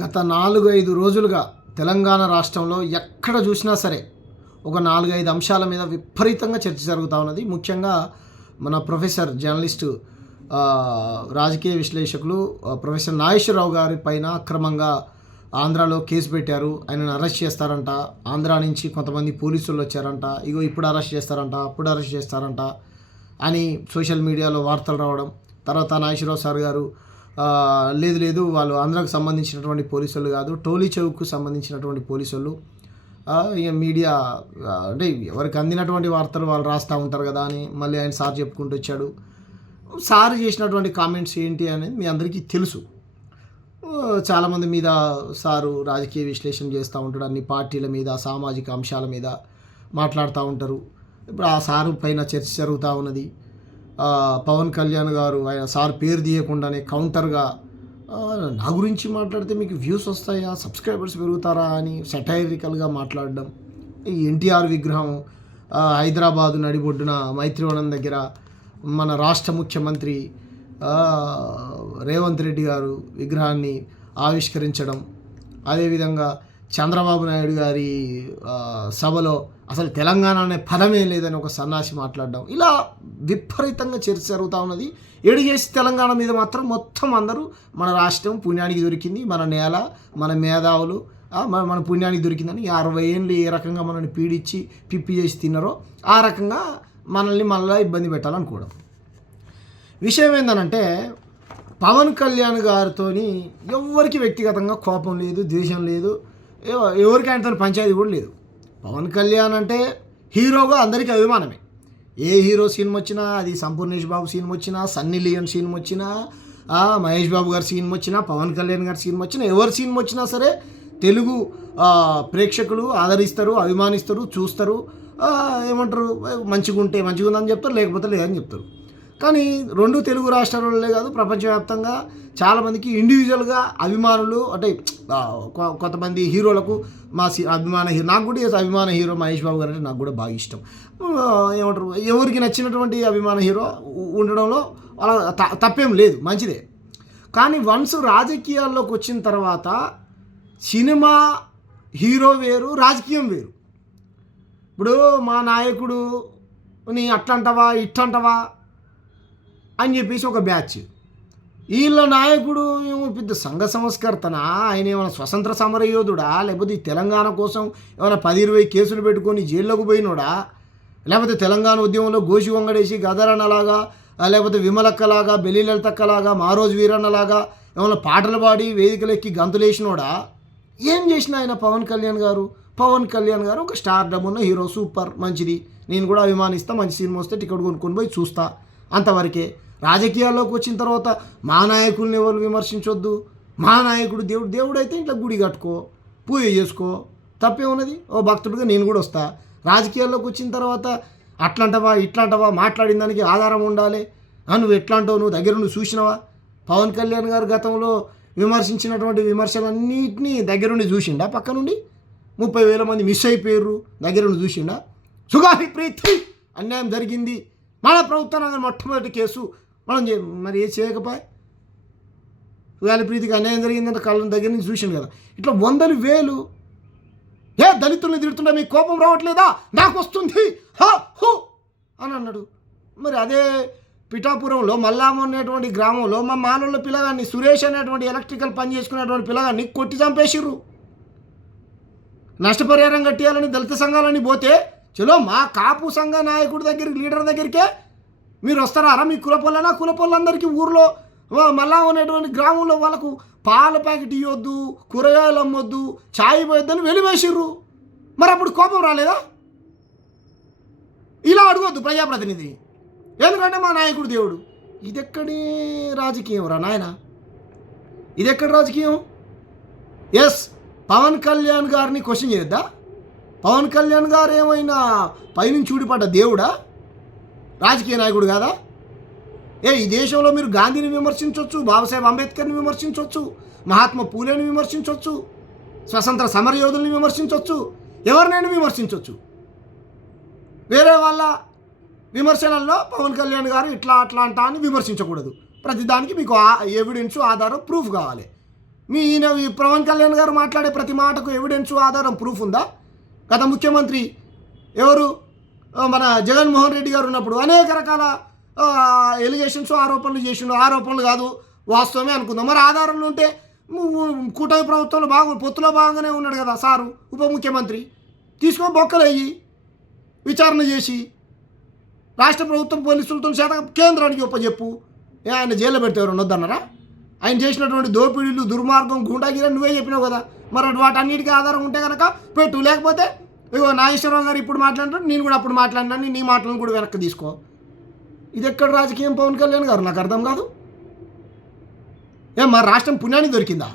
గత 4-5 రోజులుగా తెలంగాణ రాష్ట్రంలో ఎక్కడ చూసినా సరే ఒక 4-5 అంశాల మీద విపరీతంగా చర్చ జరుగుతూ ఉన్నది. ముఖ్యంగా మన ప్రొఫెసర్ జర్నలిస్టు రాజకీయ విశ్లేషకులు ప్రొఫెసర్ నాగేశ్వరరావు గారి పైన అక్రమంగా ఆంధ్రాలో కేసు పెట్టారు. ఆయనను అరెస్ట్ చేస్తారంట. ఆంధ్ర నుంచి కొంతమంది పోలీసులు వచ్చారంట. ఇప్పుడు అరెస్ట్ చేస్తారంట, అప్పుడు అరెస్ట్ చేస్తారంట అని సోషల్ మీడియాలో వార్తలు రావడం. తర్వాత నాగేశ్వరరావు సార్ గారు లేదు వాళ్ళు ఆంధ్రాకు సంబంధించినటువంటి పోలీసులు కాదు, టోలీ చౌక్కు సంబంధించినటువంటి పోలీసులు. ఇక మీడియా అంటే ఎవరికి అందినటువంటి వార్తలు వాళ్ళు రాస్తూ ఉంటారు కదా అని మళ్ళీ ఆయన సార్ చెప్పుకుంటూ వచ్చాడు. సార్ చేసినటువంటి కామెంట్స్ ఏంటి అనేది మీ అందరికీ తెలుసు. చాలామంది మీద సారు రాజకీయ విశ్లేషణ చేస్తూ ఉంటాడు. అన్ని పార్టీల మీద, సామాజిక అంశాల మీద మాట్లాడుతూ ఉంటారు. ఇప్పుడు ఆ సారు పైన చర్చ జరుగుతూ ఉన్నది. పవన్ కళ్యాణ్ గారు ఆయన సార్ పేరు తీయకుండానే కౌంటర్గా నా గురించి మాట్లాడితే మీకు వ్యూస్ వస్తాయా, సబ్స్క్రైబర్స్ పెరుగుతారా అని సెటైరికల్గా మాట్లాడడం. ఈ ఎన్టీఆర్ విగ్రహం హైదరాబాదు నడిబొడ్డున మైత్రివనం దగ్గర మన రాష్ట్ర ముఖ్యమంత్రి రేవంత్ రెడ్డి గారు విగ్రహాన్ని ఆవిష్కరించడం, అదేవిధంగా చంద్రబాబు నాయుడు గారి సభలో అసలు తెలంగాణ అనే పదమే లేదని ఒక సన్నాసి మాట్లాడడం, ఇలా విపరీతంగా చర్చ జరుగుతూ ఉన్నది. ఏడు చేసి తెలంగాణ మీద మాత్రం మొత్తం అందరూ మన రాష్ట్రం పుణ్యానికి దొరికింది, మన నేల, మన మేధావులు మన పుణ్యానికి దొరికిందని 60 ఏళ్ళు ఏ రకంగా మనల్ని పీడించి పిప్పి చేసి తిన్నారో ఆ రకంగా మనల్ని మళ్ళీ ఇబ్బంది పెట్టాలనుకోవడం. విషయం ఏంటంటే పవన్ కళ్యాణ్ గారితో ఎవరికి వ్యక్తిగతంగా కోపం లేదు, ద్వేషం లేదు, ఎవరికి ఆయనతో పంచాయతీ కూడా లేదు. పవన్ కళ్యాణ్ అంటే హీరోగా అందరికీ అభిమానమే. ఏ హీరో సినిమా వచ్చినా, అది సంపూర్ణేష్ బాబు సినిమా వచ్చినా, సన్నీ లియోన్ సినిమా వచ్చినా, మహేష్ బాబు గారి సినిమా వచ్చినా, పవన్ కళ్యాణ్ గారి సినిమా వచ్చినా, ఎవరి సినిమా వచ్చినా సరే తెలుగు ప్రేక్షకులు ఆదరిస్తారు, అభిమానిస్తారు, చూస్తారు. ఏమంటారు, మంచిగా ఉంటే మంచిగా ఉందని చెప్తారు, లేకపోతే లేదని చెప్తారు. కానీ 2 తెలుగు రాష్ట్రాలే కాదు, ప్రపంచవ్యాప్తంగా చాలామందికి ఇండివిజువల్గా అభిమానులు అంటే కొంతమంది హీరోలకు మా అభిమాన హీరో, నాకు కూడా అభిమాన హీరో మహేష్ బాబు గారు అంటే నాకు కూడా బాగా ఇష్టం. ఏమంటారు, ఎవరికి నచ్చినటువంటి అభిమాన హీరో ఉండడంలో అలా తప్పేం లేదు, మంచిదే. కానీ వన్స్ రాజకీయాల్లోకి వచ్చిన తర్వాత సినిమా హీరో వేరు, రాజకీయం వేరు. ఇప్పుడు మా నాయకుడు నీ అట్లంటవా ఇట్లంటవా అని చెప్పేసి ఒక బ్యాచ్, వీళ్ళ నాయకుడు ఏమో పెద్ద సంఘ సంస్కర్తనా, ఆయన ఏమైనా స్వతంత్ర సమరయోధుడా, లేకపోతే ఈ తెలంగాణ కోసం ఏమైనా 10-20 కేసులు పెట్టుకొని జైల్లోకి పోయినోడా, లేకపోతే తెలంగాణ ఉద్యమంలో గోషి వంగడేసి గదరన్నలాగా, లేకపోతే విమలక్కలాగా, బెల్లిలలితక్కలాగా, మారోజు వీరన్నలాగా ఏమైనా పాటలు పాడి వేదికలెక్కి గంతులేసినోడా, ఏం చేసినా ఆయన పవన్ కళ్యాణ్ గారు ఒక స్టార్డమ్ ఉన్న హీరో, సూపర్, మంచిది, నేను కూడా అభిమానిస్తా, మంచి సినిమా వస్తే టికెట్ కొనుక్కొని పోయి చూస్తా, అంతవరకే. రాజకీయాల్లోకి వచ్చిన తర్వాత మా నాయకుల్ని ఎవరు విమర్శించొద్దు, మా నాయకుడు దేవుడు అయితే ఇంట్లో గుడి కట్టుకో, పూజ చేసుకో, తప్పే ఉన్నది. ఓ భక్తుడిగా నేను కూడా వస్తా. రాజకీయాల్లోకి వచ్చిన తర్వాత అట్లంటవా ఇట్లాంటవా మాట్లాడిన దానికి ఆధారం ఉండాలి. నువ్వు ఎట్లాంటావు, నువ్వు దగ్గర నుండి చూసినవా? పవన్ కళ్యాణ్ గారు గతంలో విమర్శించినటువంటి విమర్శలన్నింటినీ దగ్గరుండి చూసిండా? పక్క నుండి 30,000 మంది మిస్ అయిపోయారు, దగ్గరుండి చూసిండా? సుగాలి ప్రీతి అన్యాయం జరిగింది, మన ప్రభుత్వం మొట్టమొదటి కేసు మనం మరి ఏ చేయకపోయా? సుగాలి ప్రీతికి అన్యాయం జరిగిందంటే కళ్ళ దగ్గర నుంచి చూసిండు కదా. ఇట్లా 100,000 దళితుల్ని తిడుతుంటే మీకు కోపం రావట్లేదా? నాకు వస్తుంది హూ అని అన్నాడు. మరి అదే పిఠాపురంలో మల్లామ అనేటువంటి గ్రామంలో మా మానవుల పిల్లగాన్ని, సురేష్ అనేటువంటి ఎలక్ట్రికల్ పని చేసుకునేటువంటి పిల్లగాన్ని కొట్టి చంపేసిర్రు. నష్టపరిహారం కట్టియాలని దళిత సంఘాలని పోతే చలో మా కాపు సంఘ నాయకుడి దగ్గరికి, లీడర్ దగ్గరికే మీరు వస్తారా? మీ కులపొలందరికీ ఊర్లో మళ్ళా ఉన్నటువంటి గ్రామంలో వాళ్ళకు పాల ప్యాకెట్ ఇవ్వద్దు, కూరగాయలు అమ్మొద్దు, ఛాయ్ పోయొద్దని వెలివేసిర్రు. మరి అప్పుడు కోపం రాలేదా? ఇలా అడగొద్దు ప్రజాప్రతినిధి, ఎందుకంటే మా నాయకుడు దేవుడు. ఇదెక్కడి రాజకీయం రా నాయన, ఇదెక్కడి రాజకీయం? ఎస్, పవన్ కళ్యాణ్ గారిని క్వశ్చన్ చేయొద్దా? పవన్ కళ్యాణ్ గారు ఏమైనా పైనుంచి చూడిపడ్డ దేవుడా, రాజకీయ నాయకుడు కాదా? ఈ దేశంలో మీరు గాంధీని విమర్శించవచ్చు, బాబాసాహెబ్ అంబేద్కర్ని విమర్శించవచ్చు, మహాత్మా పూలేని విమర్శించవచ్చు, స్వతంత్ర సమరయోధుల్ని విమర్శించవచ్చు, ఎవరినైనా విమర్శించవచ్చు. వేరే వాళ్ళ విమర్శనల్లో పవన్ కళ్యాణ్ గారు ఇట్లా అట్లా అంటా అని విమర్శించకూడదు. ప్రతిదానికి మీకు ఎవిడెన్స్, ఆధారం, ప్రూఫ్ కావాలి. ఈ పవన్ కళ్యాణ్ గారు మాట్లాడే ప్రతి మాటకు ఎవిడెన్స్ ఆధారం ప్రూఫ్ ఉందా? గత ముఖ్యమంత్రి ఎవరు మన జగన్మోహన్ రెడ్డి గారు ఉన్నప్పుడు అనేక రకాల ఎలిగేషన్స్ ఆరోపణలు చేసిండు. ఆరోపణలు కాదు, వాస్తవమే అనుకుందాం. మరి ఆధారాలు ఉంటే కూటమి ప్రభుత్వంలో పొత్తులో భాగంగానే ఉన్నాడు కదా సారు ఉప ముఖ్యమంత్రి. తీసుకొని బొక్కలయ్యి విచారణ చేసి రాష్ట్ర ప్రభుత్వం పోలీసులతో చేత కేంద్రానికి ఒప్పజెప్పు. ఆయన జైల్లో పెడితే ఎవరు వద్దన్నారా? ఆయన చేసినటువంటి దోపిడీలు, దుర్మార్గం, గుండాగిరి నువ్వే చెప్పినావు కదా. మరి వాటన్నిటికీ ఆధారం ఉంటే కనుక పెట్టు. లేకపోతే ఇగో నాగేశ్వరరావు గారు ఇప్పుడు మాట్లాడినారు, నేను కూడా అప్పుడు మాట్లాడినాను, నీ మాటలను కూడా వెనక్కి తీసుకో. ఇది ఎక్కడ రాజకీయం పవన్ కళ్యాణ్ గారు? నాకు అర్థం కాదు. మరి రాష్ట్రం పుణ్యానికి దొరికిందా?